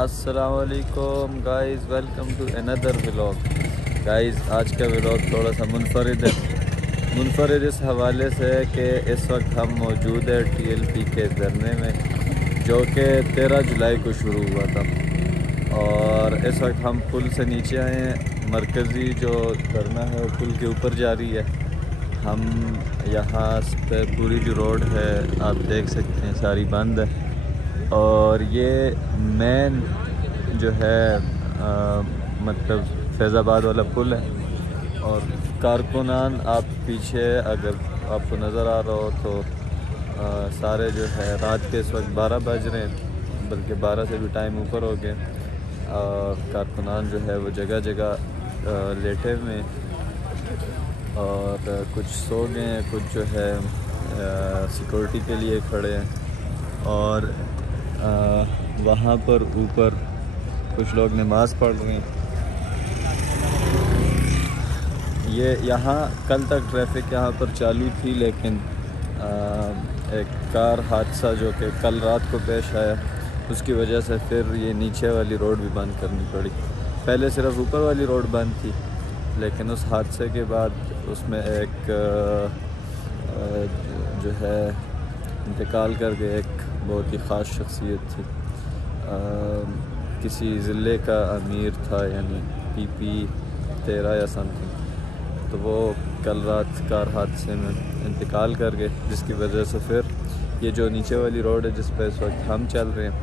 अस्सलाम वालेकुम guys, welcome to another vlog. Guys आज का व्लॉग थोड़ा सा मुनफरिद है। मुनफरिद इस हवाले से है कि इस वक्त हम मौजूद है TLP के धरने में, जो कि 13 जुलाई को शुरू हुआ था। और इस वक्त हम पुल से नीचे आए हैं। मरकज़ी जो धरना है वो पुल के ऊपर जारी है। हम यहाँ पे पूरी जो रोड है आप देख सकते हैं सारी बंद है। और ये मेन जो है मतलब फैज़ाबाद वाला पुल है। और कारकुनान आप पीछे अगर आपको नज़र आ रहा हो तो सारे जो है रात के इस वक्त 12 बज रहे हैं, बल्कि 12 से भी टाइम ऊपर हो गए। कारकुनान जो है वो जगह जगह लेटे हुए और कुछ सो गए हैं, कुछ जो है सिक्योरिटी के लिए खड़े हैं। और वहाँ पर ऊपर कुछ लोग नमाज़ पढ़ रहे हैं। ये यहाँ कल तक ट्रैफिक यहाँ पर चालू थी, लेकिन एक कार हादसा जो कि कल रात को पेश आया, उसकी वजह से फिर ये नीचे वाली रोड भी बंद करनी पड़ी। पहले सिर्फ ऊपर वाली रोड बंद थी, लेकिन उस हादसे के बाद उसमें एक जो है इंतकाल कर गए एक बहुत ही ख़ास शख्सियत थी। किसी ज़िले का अमीर था, यानी PP 13 या समथिंग। तो वो कल रात कार हादसे में इंतकाल कर गए, जिसकी वजह से फिर ये जो नीचे वाली रोड है जिस पर इस वक्त हम चल रहे हैं,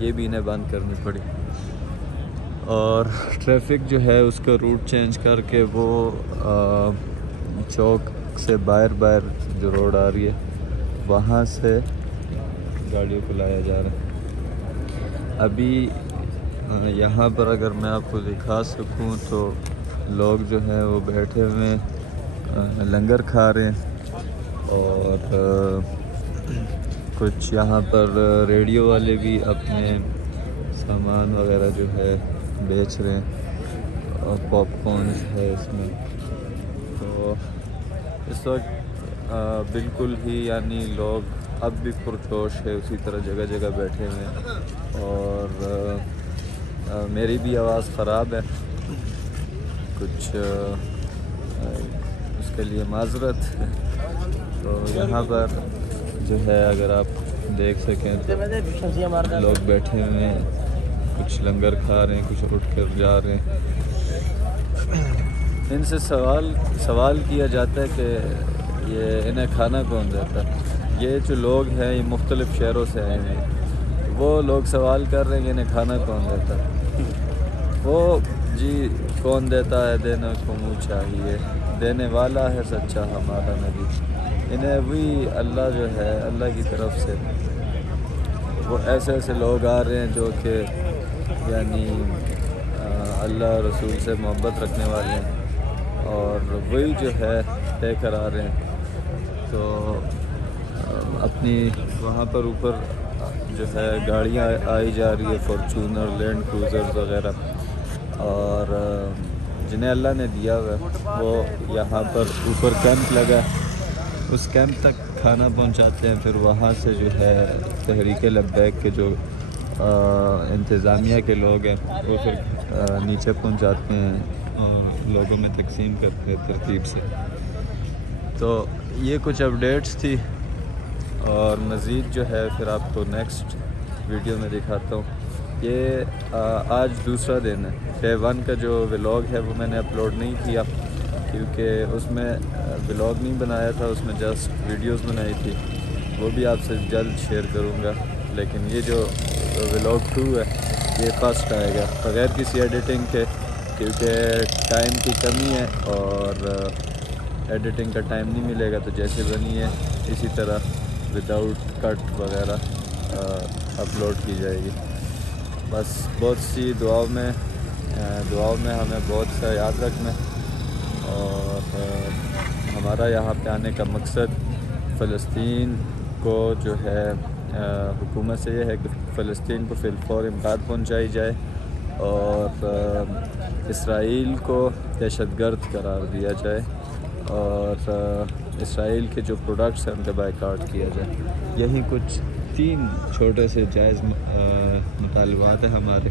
ये भी इन्हें बंद करनी पड़ी। और ट्रैफिक जो है उसका रूट चेंज करके वो चौक से बाहर जो रोड आ रही है वहाँ से गाड़ियों को लाया जा रहा है। अभी यहाँ पर अगर मैं आपको दिखा सकूँ तो लोग जो हैं वो बैठे हुए लंगर खा रहे हैं। और कुछ यहाँ पर रेडियो वाले भी अपने सामान वगैरह जो है बेच रहे हैं, और पॉपकॉर्न है इसमें। तो इस वक्त बिल्कुल ही यानी लोग अब भी पुरजोश है, उसी तरह जगह जगह बैठे हुए हैं। और मेरी भी आवाज़ ख़राब है कुछ, उसके लिए माज़रत। तो यहाँ पर जो है अगर आप देख सकें तो लोग बैठे हुए हैं, कुछ लंगर खा रहे हैं, कुछ उठ कर जा रहे हैं। इनसे सवाल किया जाता है कि ये इन्हें खाना कौन देता है। ये जो लोग हैं ये मुख्तलिफ़ शहरों से आए हैं, वो लोग सवाल कर रहे हैं कि इन्हें खाना कौन देता है। वो जी कौन देता है, देने को मुँह चाहिए, देने वाला है सच्चा हमारा नबी। इन्हें भी अल्लाह जो है अल्लाह की तरफ से वो ऐसे ऐसे लोग आ रहे हैं जो कि यानी अल्लाह रसूल से मोहब्बत रखने वाले हैं, और वही जो है तय करा रहे हैं। तो अपनी वहाँ पर ऊपर जो है गाड़ियाँ आई जा रही है, फॉर्चूनर, लैंड क्रूज़र वगैरह। और जिन्हें अल्लाह ने दिया हुआ वो यहाँ पर ऊपर कैंप लगा, उस कैंप तक खाना पहुँचाते हैं। फिर वहाँ से जो है तहरीक लब्बैक के जो इंतज़ामिया के लोग हैं वो फिर नीचे पहुँचाते हैं और लोगों में तकसीम करते हैं तरतीब से। तो ये कुछ अपडेट्स थी, और मज़ीद जो है फिर आपको नेक्स्ट वीडियो में दिखाता हूँ। ये आज दूसरा दिन है। डे 1 का जो व्लॉग है वो मैंने अपलोड नहीं किया, क्योंकि उसमें व्लॉग नहीं बनाया था, उसमें जस्ट वीडियोस बनाई थी। वो भी आपसे जल्द शेयर करूँगा। लेकिन ये जो व्लॉग 2 है ये फर्स्ट आएगा बग़ैर किसी एडिटिंग के, क्योंकि टाइम की कमी है और एडिटिंग का टाइम नहीं मिलेगा। तो जैसे बनी है इसी तरह विदाउट कट वगैरह अपलोड की जाएगी। बस बहुत सी दुआओं में हमें बहुत सा याद रखना। और हमारा यहाँ पे आने का मकसद फ़लस्तीन को जो है हुकूमत से ये है कि फ़लस्तीन को फ़िलफ़ौर इमदाद पहुँचाई जाए, और इसराइल को दहशतगर्द करार दिया जाए, और इसराइल के जो प्रोडक्ट्स हैं उनका बायकॉट किया जाए। यही कुछ 3 छोटे से जायज़ मुतालबात है हमारे।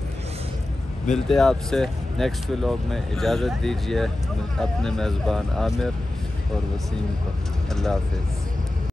मिलते हैं आपसे नेक्स्ट व्लॉग में। इजाज़त दीजिए अपने मेज़बान आमिर और वसीम को। अल्लाह हाफ़िज़।